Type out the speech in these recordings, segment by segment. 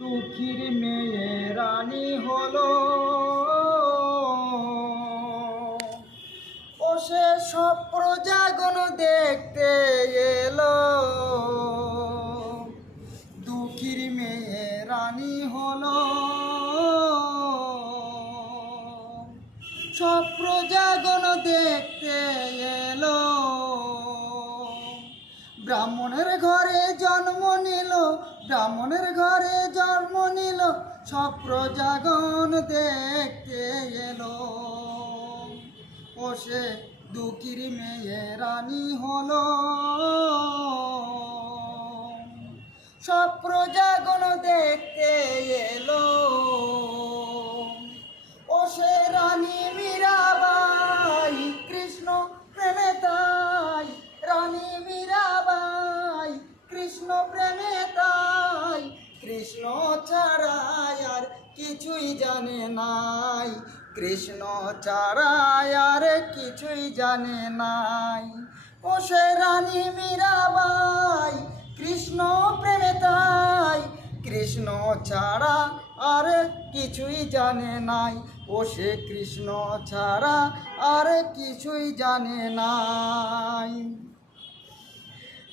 দুঃখীর মেয়ে রানী হলো, ও সে সব প্রজাগণ দেখতে এলো। দুঃখীর মেয়ে রানী হলো, সব প্রজাগণ দেখতে এলো। ব্রাহ্মণের ঘরে জন্ম নিল, ব্রাহ্মণের ঘরে জন্ম নিল, সব প্রজাগণ দেখতে এলো। ও সে দুঃখীর মেয়ে রানী হলো, সব প্রজাগণ দেখতে এলো। ও সে রানী মীরাবাই, কৃষ্ণ প্রেমে তাই, রানী মীরাবাই, কৃষ্ণ প্রেমে তাই। কৃষ্ণ ছাড়া আর কিছুই জানে নাই, কৃষ্ণ ছাড়া আর কিছুই জানে নাই। ও সে রানী মীরাবাই, কৃষ্ণ প্রেমে তাই, কৃষ্ণ ছাড়া আর কিছুই জানে নাই। ও সে কৃষ্ণ ছাড়া আর কিছুই জানে নাই।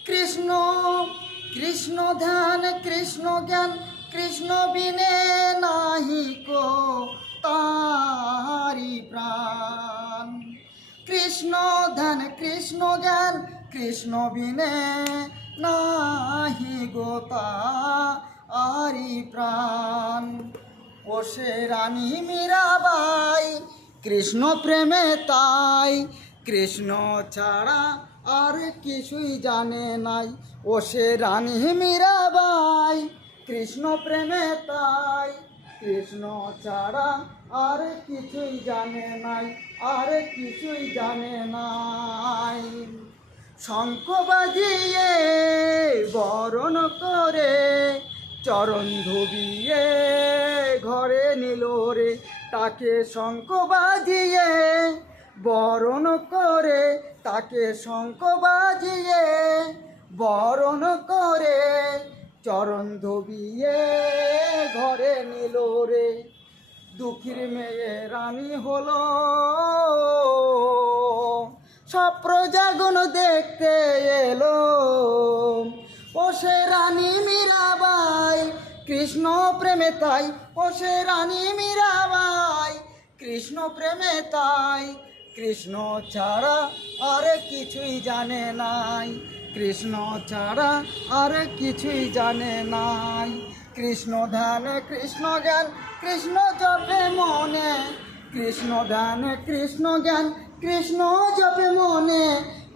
কৃষ্ণ কৃষ্ণ ধ্যান, কৃষ্ণ জ্ঞান, কৃষ্ণ বিনে নাহি কো তারি প্রাণ। কৃষ্ণ ধ্যান, কৃষ্ণ জ্ঞান, কৃষ্ণ বিনে নাহি গো তারি প্রাণ। ও সে রানী মীরাবাই, কৃষ্ণ প্রেমে তাই, কৃষ্ণ ছাড়া আর কিছুই জানে নাই। ও সে রানী মীরাবাই, কৃষ্ণ প্রেমে তাই, কৃষ্ণ ছাড়া আর কিছুই জানে নাই, আর কিছুই জানে নাই। শঙ্খ বাজিয়ে বরণ করে, চরণ ধুবিয়ে ঘরে নিল রে। তাকে শঙ্খ বাজিয়ে বরণ করে, তাকে শঙ্খ বাজিয়ে বরণ করে, চরণ ধুবিয়ে ঘরে নিল রে। দুঃখীর মেয়ে রানী হলো, সব প্রজাগণ দেখতে এলো। ও সে রানী মীরাবাই, কৃষ্ণ প্রেমে তাই, ও সে রানী মীরাবাই, কৃষ্ণ প্রেমে তাই, কৃষ্ণ ছাড়া আর কিছুই জানে নাই, কৃষ্ণ ছাড়া আর কিছুই জানে নাই। কৃষ্ণ ধ্যান, কৃষ্ণ জ্ঞান, কৃষ্ণ জপে মনে, কৃষ্ণ ধ্যান, কৃষ্ণ জ্ঞান, কৃষ্ণ জপে মনে।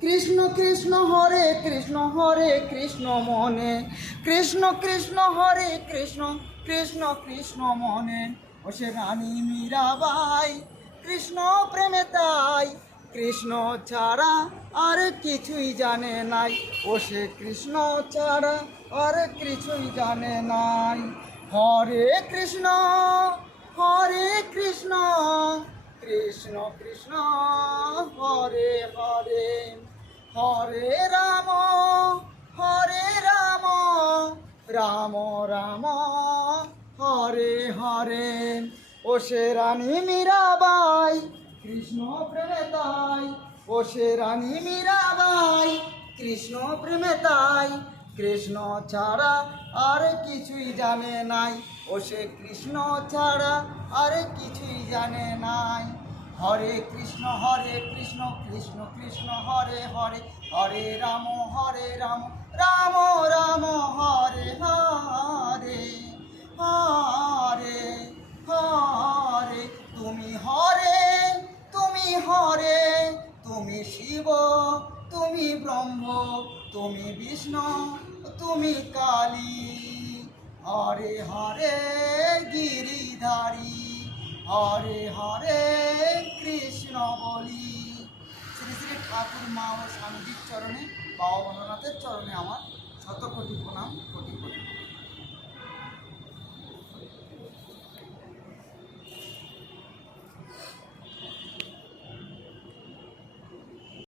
কৃষ্ণ কৃষ্ণ হরে কৃষ্ণ, হরে কৃষ্ণ মনে, কৃষ্ণ কৃষ্ণ হরে কৃষ্ণ, কৃষ্ণ কৃষ্ণ মনে। ও সে রানী মীরাবাই, কৃষ্ণ প্রেমে তাই, কৃষ্ণ ছাড়া আর কিছুই জানে নাই। ও সে কৃষ্ণ ছাড়া আর কিছুই জানে নাই। হরে কৃষ্ণ, হরে কৃষ্ণ, কৃষ্ণ কৃষ্ণ হরে হরে, হরে রাম, হরে রাম, রাম রাম হরে হরে। ও সে রানী মীরাবাই, কৃষ্ণ প্রেমে তাই, ও সে রানী মীরাবাই, কৃষ্ণ প্রেমে তাই, কৃষ্ণ ছাড়া আর কিছুই জানে নাই। ও সে কৃষ্ণ ছাড়া আর কিছুই জানে নাই। হরে কৃষ্ণ, কৃষ্ণ কৃষ্ণ হরে হরে, হরে রাম, রাম রাম হরে হরে, হরে হরে। তুমি হরে, তুমি হরে, তুমি শিব, তুমি ব্রহ্ম, তুমি বিষ্ণু, তুমি কালী। হরে হরে গিরিধারী, হরে হরে কৃষ্ণ বলি। শ্রী শ্রী ঠাকুর মা ও স্বামীজির চরণে, বাবা ভোলানাথের চরণে আমার শত কোটি প্রণাম, কোটি কোটি।